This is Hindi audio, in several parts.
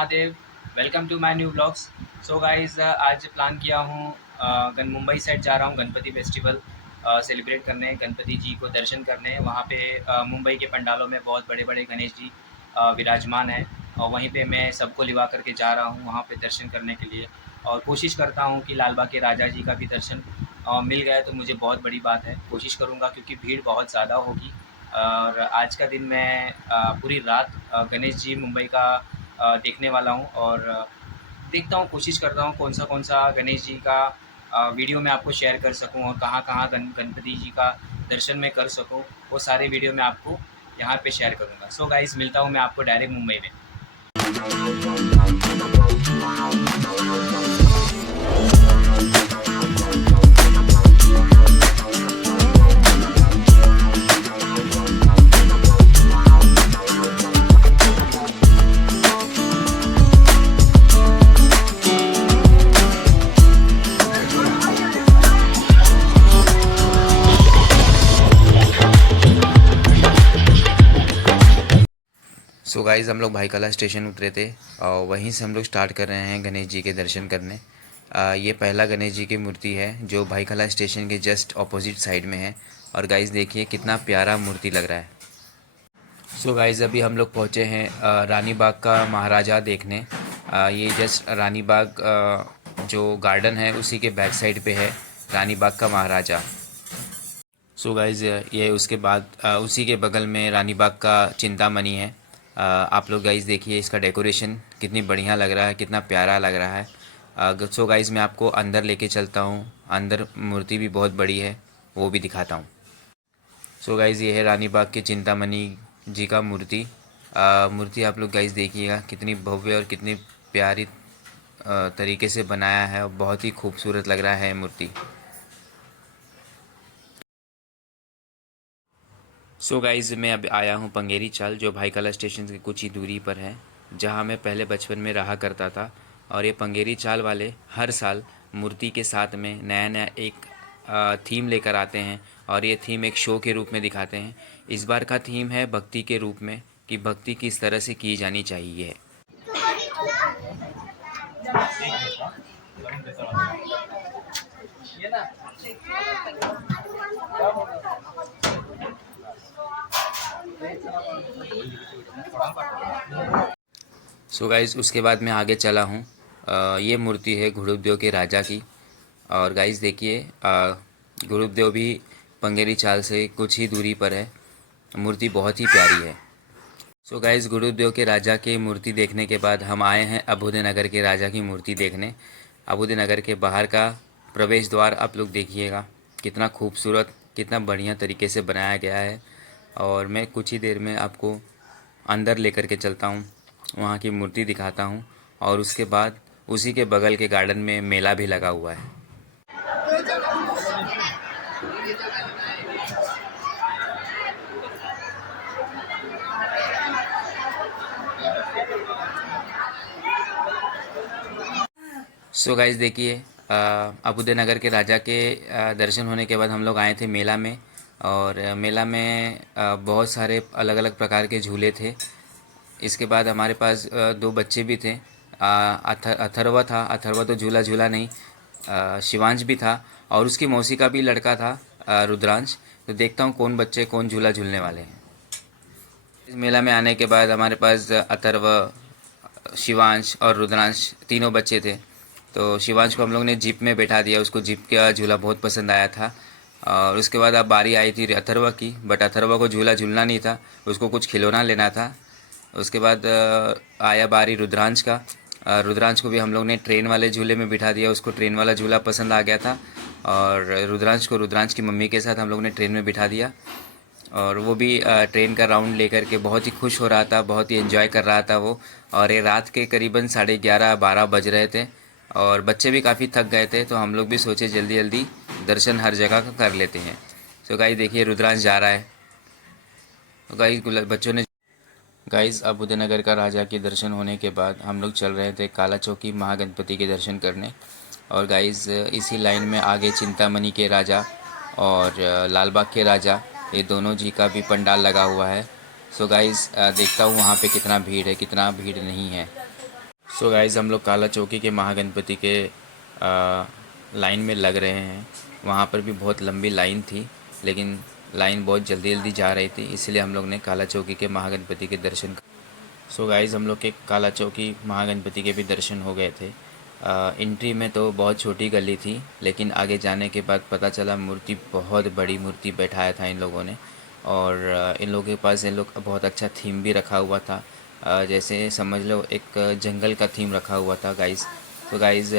Mahadev. Welcome to my new blogs. So guys, आज प्लान किया हूँ, मुंबई साइड जा रहा हूँ गणपति फेस्टिवल सेलिब्रेट करने, गणपति जी को दर्शन करने। वहाँ पे मुंबई के पंडालों में बहुत बड़े बड़े गणेश जी विराजमान हैं और वहीं पे मैं सबको लिवा करके जा रहा हूँ वहाँ पे दर्शन करने के लिए। और कोशिश करता हूँ कि लाल बाग के राजा जी का भी दर्शन मिल गया तो मुझे बहुत बड़ी बात है। कोशिश करूँगा क्योंकि भीड़ बहुत ज़्यादा होगी। और आज का दिन मैं पूरी रात गणेश जी मुंबई का देखने वाला हूँ। और देखता हूँ, कोशिश करता हूँ कौन सा गणेश जी का वीडियो मैं आपको शेयर कर सकूँ और कहाँ कहाँ गणपति जी का दर्शन मैं कर सकूँ, वो सारे वीडियो मैं आपको यहाँ पे शेयर करूँगा। सो गाइस, मिलता हूँ मैं आपको डायरेक्ट मुंबई में। सो गाइज़, हम लोग भाईकला स्टेशन उतरे थे और वहीं से हम लोग स्टार्ट कर रहे हैं गणेश जी के दर्शन करने। ये पहला गणेश जी की मूर्ति है जो भाईकला स्टेशन के जस्ट अपोजिट साइड में है। और गाइज़ देखिए कितना प्यारा मूर्ति लग रहा है। सो गाइज़, अभी हम लोग पहुँचे हैं रानी बाग का महाराजा देखने। ये जस्ट रानी बाग जो गार्डन है उसी के बैक साइड पे है रानी बाग का महाराजा। सो गाइज़, ये उसके बाद उसी के बगल में रानी बाग का चिंतामणि है। आप लोग गाइज़ देखिए इसका डेकोरेशन कितनी बढ़िया लग रहा है, कितना प्यारा लग रहा है। सो गाइज़, मैं आपको अंदर लेके चलता हूँ। अंदर मूर्ति भी बहुत बड़ी है, वो भी दिखाता हूँ। सो गाइज़, ये है रानी बाग के चिंतामणि जी का मूर्ति। मूर्ति आप लोग गाइज़ देखिएगा कितनी भव्य और कितनी प्यारी तरीके से बनाया है और बहुत ही खूबसूरत लग रहा है मूर्ति। सो गाइज़, मैं अब आया हूँ पंगेरी चाल, जो भाईकला स्टेशन से कुछ ही दूरी पर है, जहाँ मैं पहले बचपन में रहा करता था। और ये पंगेरी चाल वाले हर साल मूर्ति के साथ में नया नया एक थीम लेकर आते हैं और ये थीम एक शो के रूप में दिखाते हैं। इस बार का थीम है भक्ति के रूप में, कि भक्ति किस तरह से की जानी चाहिए। सो गाइज़, उसके बाद मैं आगे चला हूँ। ये मूर्ति है गुरुदेव के राजा की। और गाइज़ देखिए, गुरुदेव भी पंगेरी चाल से कुछ ही दूरी पर है। मूर्ति बहुत ही प्यारी है। सो गाइज़, गुरुदेव के राजा की मूर्ति देखने के बाद हम आए हैं अभुदय नगर के राजा की मूर्ति देखने। अभुदय नगर के बाहर का प्रवेश द्वार आप लोग देखिएगा कितना खूबसूरत, कितना बढ़िया तरीके से बनाया गया है। और मैं कुछ ही देर में आपको अंदर लेकर के चलता हूँ, वहाँ की मूर्ति दिखाता हूँ। और उसके बाद उसी के बगल के गार्डन में मेला भी लगा हुआ है। सो गाइज़ देखिए, अभुदय नगर के राजा के दर्शन होने के बाद हम लोग आए थे मेला में। और मेला में बहुत सारे अलग अलग प्रकार के झूले थे। इसके बाद हमारे पास दो बच्चे भी थे। अथर्व था। अथर्व तो झूला झूला नहीं, शिवांश भी था और उसकी मौसी का भी लड़का था रुद्रांश। तो देखता हूँ कौन बच्चे कौन झूला झूलने वाले हैं। इस मेला में आने के बाद हमारे पास अथर्व, शिवांश और रुद्रांश तीनों बच्चे थे। तो शिवांश को हम लोग ने जीप में बैठा दिया, उसको जीप का झूला बहुत पसंद आया था। और उसके बाद अब बारी आई थी अथर्व की, बट अथर्व को झूला झूलना नहीं था, उसको कुछ खिलौना लेना था। उसके बाद आया बारी रुद्रांश का। रुद्रांश को भी हम लोग ने ट्रेन वाले झूले में बिठा दिया, उसको ट्रेन वाला झूला पसंद आ गया था। और रुद्रांश को रुद्रांश की मम्मी के साथ हम लोग ने ट्रेन में बिठा दिया और वो भी ट्रेन का राउंड लेकर के बहुत ही खुश हो रहा था, बहुत ही एंजॉय कर रहा था वो। और ये रात के करीबन 11:30-12 बज रहे थे और बच्चे भी काफ़ी थक गए थे, तो हम लोग भी सोचे जल्दी जल्दी दर्शन हर जगह का कर लेते हैं। तो गाइस देखिए रुद्रांश जा रहा है। तो गाइस बच्चों ने गाइस अभुदय नगर का राजा के दर्शन होने के बाद हम लोग चल रहे थे काला चौकी महागणपति के दर्शन करने। और गाइस इसी लाइन में आगे चिंतामणि के राजा और लाल बाग के राजा, ये दोनों जी का भी पंडाल लगा हुआ है। सो गाइस देखता हूँ वहाँ पे कितना भीड़ है कितना भीड़ नहीं है। सो गाइज़ हम लोग काला चौकी के महागणपति के लाइन में लग रहे हैं। वहाँ पर भी बहुत लंबी लाइन थी, लेकिन लाइन बहुत जल्दी जल्दी जा रही थी, इसलिए हम लोग ने काला चौकी के महागणपति के दर्शन। सो गाइज़ हम लोग के काला चौकी महागणपति के भी दर्शन हो गए थे। एंट्री में तो बहुत छोटी गली थी, लेकिन आगे जाने के बाद पता चला मूर्ति बहुत बड़ी मूर्ति बैठाया था इन लोगों ने। और इन लोगों के पास इन लोग बहुत अच्छा थीम भी रखा हुआ था। जैसे समझ लो एक जंगल का थीम रखा हुआ था गाइज़। तो गाइज़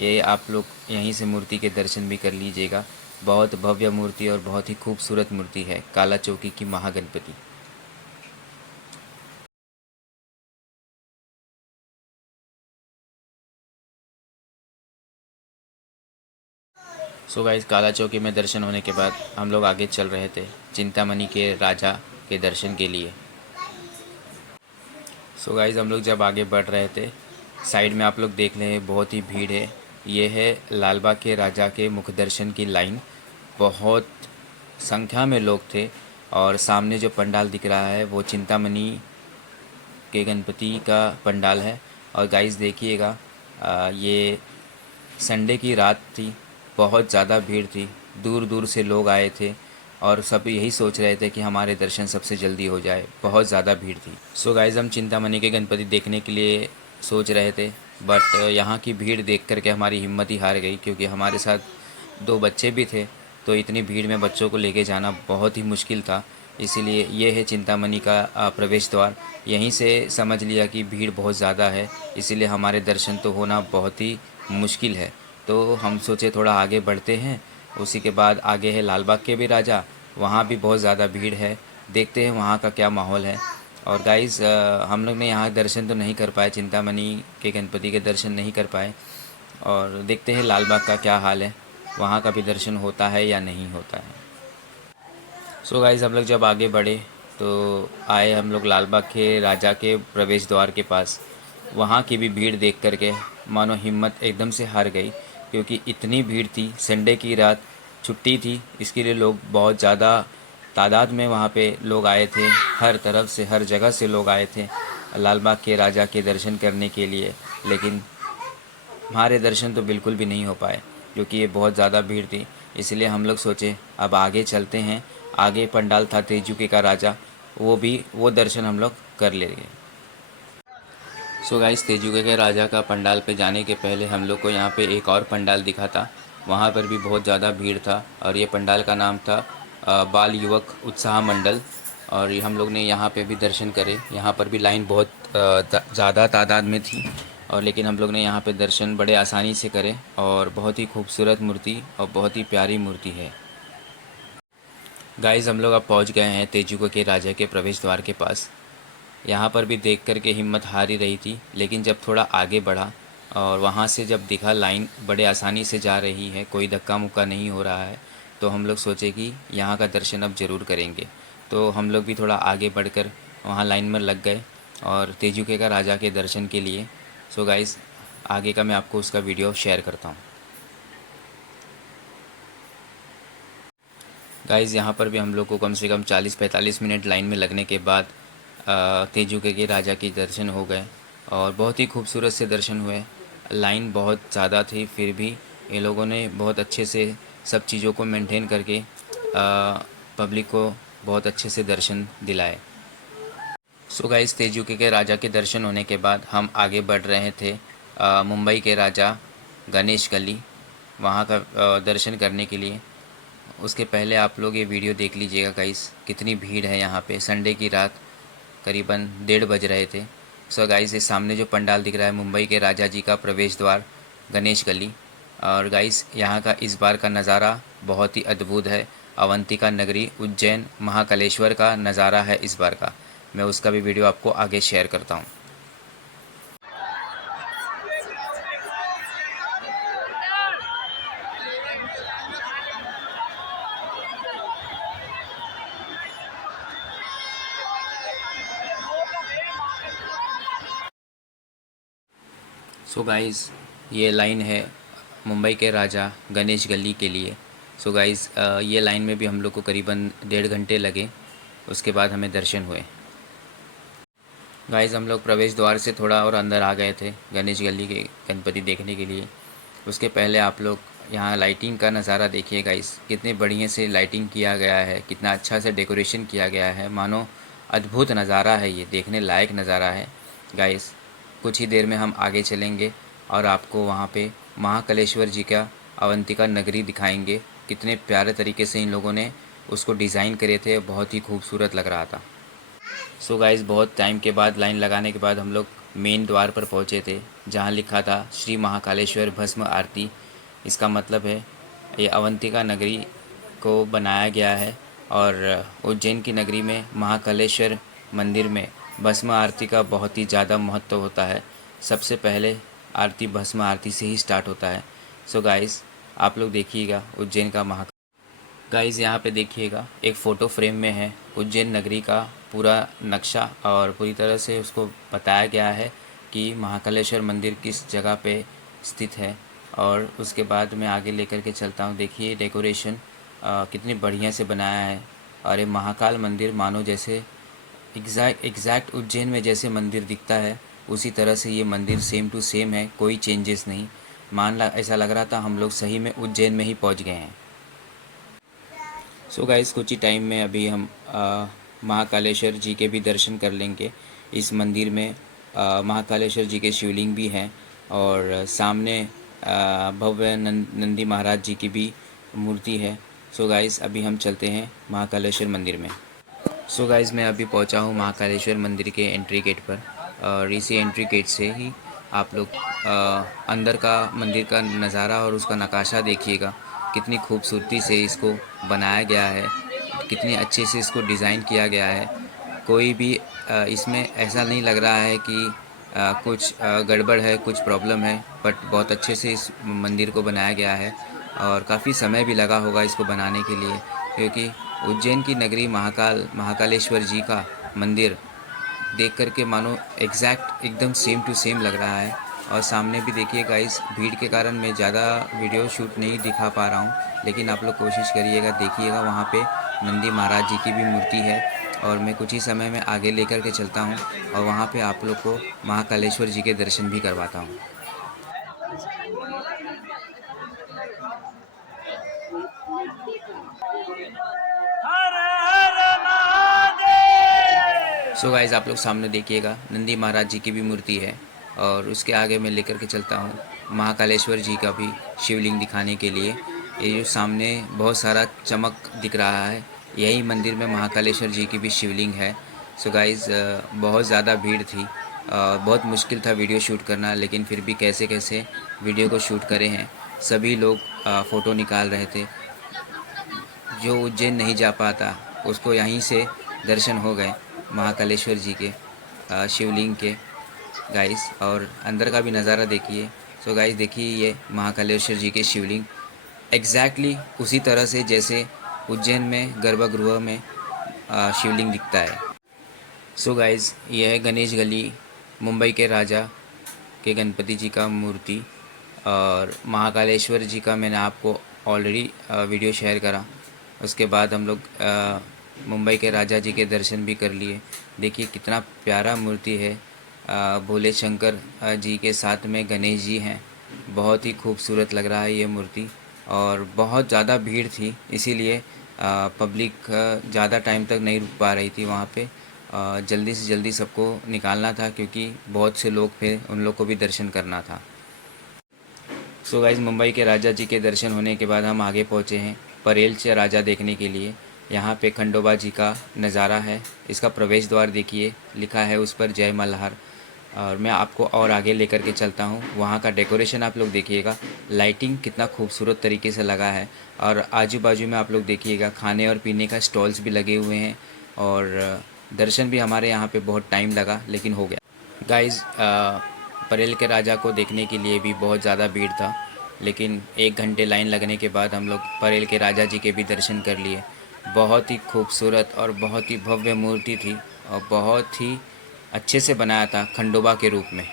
ये आप लोग यहीं से मूर्ति के दर्शन भी कर लीजिएगा। बहुत भव्य मूर्ति और बहुत ही खूबसूरत मूर्ति है काला चौकी की महागणपति। सो गाइस काला चौकी में दर्शन होने के बाद हम लोग आगे चल रहे थे चिंतामणि के राजा के दर्शन के लिए। सो गाइस हम लोग जब आगे बढ़ रहे थे, साइड में आप लोग देख रहे हैं बहुत ही भीड़ है। ये है लाल बाग के राजा के मुख दर्शन की लाइन। बहुत संख्या में लोग थे और सामने जो पंडाल दिख रहा है वो चिंतामणि के गणपति का पंडाल है। और गाइस देखिएगा, ये संडे की रात थी, बहुत ज़्यादा भीड़ थी, दूर दूर से लोग आए थे और सब यही सोच रहे थे कि हमारे दर्शन सबसे जल्दी हो जाए। बहुत ज़्यादा भीड़ थी। सो गाइस हम चिंतामणि के गणपति देखने के लिए सोच रहे थे, बट यहाँ की भीड़ देख कर के हमारी हिम्मत ही हार गई, क्योंकि हमारे साथ 2 बच्चे भी थे, तो इतनी भीड़ में बच्चों को लेके जाना बहुत ही मुश्किल था। इसीलिए ये है चिंतामणि का प्रवेश द्वार। यहीं से समझ लिया कि भीड़ बहुत ज़्यादा है, इसीलिए हमारे दर्शन तो होना बहुत ही मुश्किल है। तो हम सोचे थोड़ा आगे बढ़ते हैं। उसी के बाद आगे है लाल बाग के भी राजा, वहाँ भी बहुत ज़्यादा भीड़ है, देखते हैं वहाँ का क्या माहौल है। और गाइज़ हम लोग ने यहाँ दर्शन तो नहीं कर पाए, चिंतामणि के गणपति के दर्शन नहीं कर पाए, और देखते हैं लाल बाग का क्या हाल है, वहाँ का भी दर्शन होता है या नहीं होता है। सो गाइज़ हम लोग जब आगे बढ़े तो आए हम लोग लाल बाग के राजा के प्रवेश द्वार के पास। वहाँ की भी भीड़ देख कर के मानो हिम्मत एकदम से हार गई, क्योंकि इतनी भीड़ थी। संडे की रात, छुट्टी थी, इसके लिए लोग बहुत ज़्यादा तादाद में वहाँ पे लोग आए थे। हर तरफ से, हर जगह से लोग आए थे लाल बाग के राजा के दर्शन करने के लिए, लेकिन हमारे दर्शन तो बिल्कुल भी नहीं हो पाए, क्योंकि ये बहुत ज़्यादा भीड़ थी। इसलिए हम लोग सोचे अब आगे चलते हैं। आगे पंडाल था तेजुके का राजा, वो दर्शन हम लोग कर लेंगे। सो गाइस तेजुके के राजा का पंडाल पे जाने के पहले हम लोग को यहाँ पे एक और पंडाल दिखा था। वहाँ पर भी बहुत ज़्यादा भीड़ था और ये पंडाल का नाम था बाल युवक उत्साह मंडल। और हम लोग ने यहाँ पे भी दर्शन करे। यहाँ पर भी लाइन बहुत ज़्यादा तादाद में थी, और लेकिन हम लोग ने यहाँ पे दर्शन बड़े आसानी से करे, और बहुत ही खूबसूरत मूर्ति और बहुत ही प्यारी मूर्ति है। गाइस हम लोग अब पहुँच गए हैं तेजुके के राजा के प्रवेश द्वार के पास। यहाँ पर भी देख कर के हिम्मत हार ही रही थी, लेकिन जब थोड़ा आगे बढ़ा और वहाँ से जब दिखा लाइन बड़े आसानी से जा रही है, कोई धक्का मुक्का नहीं हो रहा है, तो हम लोग सोचे कि यहाँ का दर्शन अब ज़रूर करेंगे। तो हम लोग भी थोड़ा आगे बढ़कर वहाँ लाइन में लग गए और तेजुके का राजा के दर्शन के लिए। सो गाइस आगे का मैं आपको उसका वीडियो शेयर करता हूँ। गाइस यहाँ पर भी हम लोग को कम से कम 40-45 मिनट लाइन में लगने के बाद तेजुके के राजा के दर्शन हो गए, और बहुत ही खूबसूरत से दर्शन हुए। लाइन बहुत ज़्यादा थी, फिर भी इन लोगों ने बहुत अच्छे से सब चीज़ों को मेंटेन करके पब्लिक को बहुत अच्छे से दर्शन दिलाए। सो गाइस तेजुके के राजा के दर्शन होने के बाद हम आगे बढ़ रहे थे मुंबई के राजा गणेश गली, वहाँ का दर्शन करने के लिए। उसके पहले आप लोग ये वीडियो देख लीजिएगा गाइस, कितनी भीड़ है यहाँ पे। संडे की रात करीबन 1:30 बज रहे थे। सो गाइस इस सामने जो पंडाल दिख रहा है मुंबई के राजा जी का प्रवेश द्वार गणेश गली। और गाइस यहाँ का इस बार का नज़ारा बहुत ही अद्भुत है। अवंतिका नगरी उज्जैन महाकालेश्वर का नज़ारा है इस बार का। मैं उसका भी वीडियो आपको आगे शेयर करता हूँ। सो गाइस ये लाइन है मुंबई के राजा गणेश गली के लिए। सो गाइस ये लाइन में भी हम लोग को करीबन 1.5 घंटे लगे, उसके बाद हमें दर्शन हुए। गाइस हम लोग प्रवेश द्वार से थोड़ा और अंदर आ गए थे गणेश गली के गणपति देखने के लिए। उसके पहले आप लोग यहाँ लाइटिंग का नज़ारा देखिए गाइस, कितने बढ़िया से लाइटिंग किया गया है, कितना अच्छा से डेकोरेशन किया गया है, मानो अद्भुत नज़ारा है, ये देखने लायक नज़ारा है गाइस। कुछ ही देर में हम आगे चलेंगे और आपको वहाँ पे महाकालेश्वर जी का अवंतिका नगरी दिखाएंगे। कितने प्यारे तरीके से इन लोगों ने उसको डिज़ाइन करे थे, बहुत ही खूबसूरत लग रहा था। सो गाइस बहुत टाइम के बाद लाइन लगाने के बाद हम लोग मेन द्वार पर पहुँचे थे, जहाँ लिखा था श्री महाकालेश्वर भस्म आरती। इसका मतलब है ये अवंतिका नगरी को बनाया गया है और उज्जैन की नगरी में महाकालेश्वर मंदिर में भस्म आरती का बहुत ही ज़्यादा महत्व होता है। सबसे पहले आरती भस्म आरती से ही स्टार्ट होता है। सो गाइस आप लोग देखिएगा उज्जैन का गाइस यहाँ पे देखिएगा एक फ़ोटो फ्रेम में है उज्जैन नगरी का पूरा नक्शा और पूरी तरह से उसको बताया गया है कि महाकालेश्वर मंदिर किस जगह पे स्थित है। और उसके बाद मैं आगे लेकर के चलता हूँ। देखिए डेकोरेशन कितनी बढ़िया से बनाया है और ये महाकाल मंदिर मानो जैसे एग्जैक्ट उज्जैन में जैसे मंदिर दिखता है उसी तरह से ये मंदिर सेम टू सेम है, कोई चेंजेस नहीं। ऐसा लग रहा था हम लोग सही में उज्जैन में ही पहुँच गए हैं। सो गाइस कुछ ही टाइम में अभी हम महाकालेश्वर जी के भी दर्शन कर लेंगे। इस मंदिर में महाकालेश्वर जी के शिवलिंग भी हैं और सामने भव्य नंदी महाराज जी की भी मूर्ति है। सो गाइस अभी हम चलते हैं महाकालेश्वर मंदिर में। सो गाइस मैं अभी पहुंचा हूं महाकालेश्वर मंदिर के एंट्री गेट पर और इसी एंट्री गेट से ही आप लोग अंदर का मंदिर का नज़ारा और उसका नक्काशा देखिएगा। कितनी खूबसूरती से इसको बनाया गया है, कितनी अच्छे से इसको डिज़ाइन किया गया है। कोई भी इसमें ऐसा नहीं लग रहा है कि कुछ गड़बड़ है, कुछ प्रॉब्लम है, बट बहुत अच्छे से इस मंदिर को बनाया गया है और काफ़ी समय भी लगा होगा इसको बनाने के लिए, क्योंकि उज्जैन की नगरी महाकालेश्वर जी का मंदिर देख कर के मानो एग्जैक्ट एकदम सेम टू सेम लग रहा है। और सामने भी देखिए गाइस, भीड़ के कारण मैं ज़्यादा वीडियो शूट नहीं दिखा पा रहा हूँ, लेकिन आप लोग कोशिश करिएगा, देखिएगा वहाँ पे नंदी महाराज जी की भी मूर्ति है और मैं कुछ ही समय में आगे लेकर के चलता हूँ और वहाँ पे आप लोग को महाकालेश्वर जी के दर्शन भी करवाता हूँ। सो गाइस आप लोग सामने देखिएगा नंदी महाराज जी की भी मूर्ति है और उसके आगे मैं लेकर के चलता हूँ महाकालेश्वर जी का भी शिवलिंग दिखाने के लिए। ये जो सामने बहुत सारा चमक दिख रहा है, यही मंदिर में महाकालेश्वर जी की भी शिवलिंग है। सो गाइस बहुत ज़्यादा भीड़ थी, बहुत मुश्किल था वीडियो शूट करना, लेकिन फिर भी कैसे कैसे वीडियो को शूट करे हैं। सभी लोग फ़ोटो निकाल रहे थे। जो उज्जैन नहीं जा पाता उसको यहीं से दर्शन हो गए महाकालेश्वर जी के शिवलिंग के गाइस। और अंदर का भी नज़ारा देखिए। सो गाइस देखिए ये महाकालेश्वर जी के शिवलिंग एग्जैक्टली उसी तरह से जैसे उज्जैन में गर्भगृह में शिवलिंग दिखता है। सो गाइस ये है गणेश गली मुंबई के राजा के गणपति जी का मूर्ति और महाकालेश्वर जी का मैंने आपको ऑलरेडी वीडियो शेयर करा। उसके बाद हम लोग मुंबई के राजा जी के दर्शन भी कर लिए। देखिए कितना प्यारा मूर्ति है, भोले शंकर जी के साथ में गणेश जी हैं। बहुत ही खूबसूरत लग रहा है ये मूर्ति और बहुत ज़्यादा भीड़ थी, इसीलिए पब्लिक ज़्यादा टाइम तक नहीं रुक पा रही थी वहाँ पे। जल्दी से जल्दी सबको निकालना था क्योंकि बहुत से लोग थे, उन लोग को भी दर्शन करना था। सो गाइस मुंबई के राजा जी के दर्शन होने के बाद हम आगे पहुँचे हैं परेल से राजा देखने के लिए। यहाँ पे खंडोबा जी का नज़ारा है। इसका प्रवेश द्वार देखिए, लिखा है उस पर जय मल्हार। और मैं आपको और आगे लेकर के चलता हूँ। वहाँ का डेकोरेशन आप लोग देखिएगा, लाइटिंग कितना खूबसूरत तरीके से लगा है और आजू बाजू में आप लोग देखिएगा खाने और पीने का स्टॉल्स भी लगे हुए हैं और दर्शन भी हमारे यहाँ पे बहुत टाइम लगा लेकिन हो गया। गाइज़ परेल के राजा को देखने के लिए भी बहुत ज़्यादा भीड़ था, लेकिन 1 घंटे लाइन लगने के बाद हम लोग परेल के राजा जी के भी दर्शन कर लिए। बहुत ही खूबसूरत और बहुत ही भव्य मूर्ति थी और बहुत ही अच्छे से बनाया था खंडोबा के रूप में।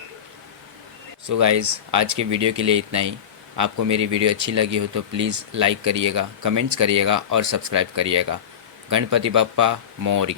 सो गाइज़ आज के वीडियो के लिए इतना ही। आपको मेरी वीडियो अच्छी लगी हो तो प्लीज़ लाइक करिएगा, कमेंट्स करिएगा और सब्सक्राइब करिएगा। गणपति बप्पा मोरया।